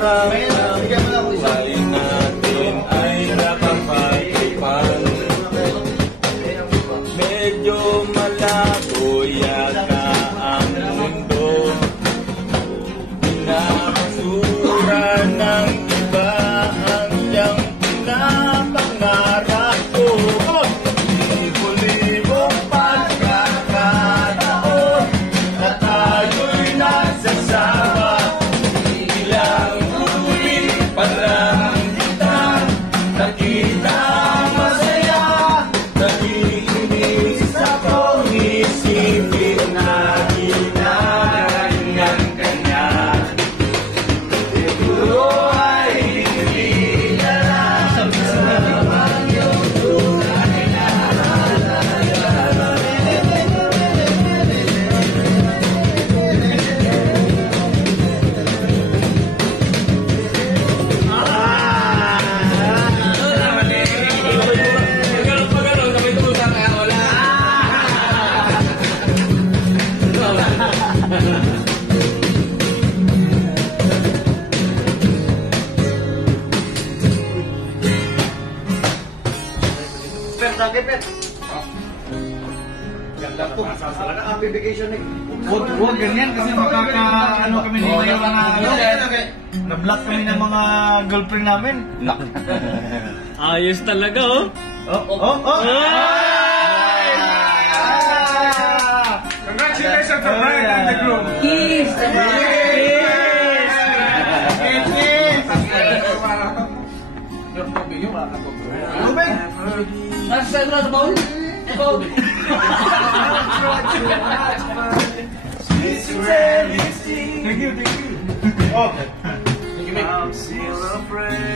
parang ang buhay natin ay nakapag-ipan. Medyo malabo yata ang mundo, pinakasura ng iba ang siyang pinapangarap ko. Libo-libong pagkakataon na tayo'y nagsasama. Ilang ulit pa lang kita nakita masaya. Nakikinis akong isipin na ginagalingan ka niya. Siguro ay hindi na lang naman yung tunay na Ganda po. Amplification eh. Huwag ganyan kasi makaka-ano kami ng mga na-block kami ng mga girlfriend namin. Ayos talaga, oh. Congratulations to Brian and the groom. Kiss! Nasa sa baon? Thank you. Oh. I'm still afraid.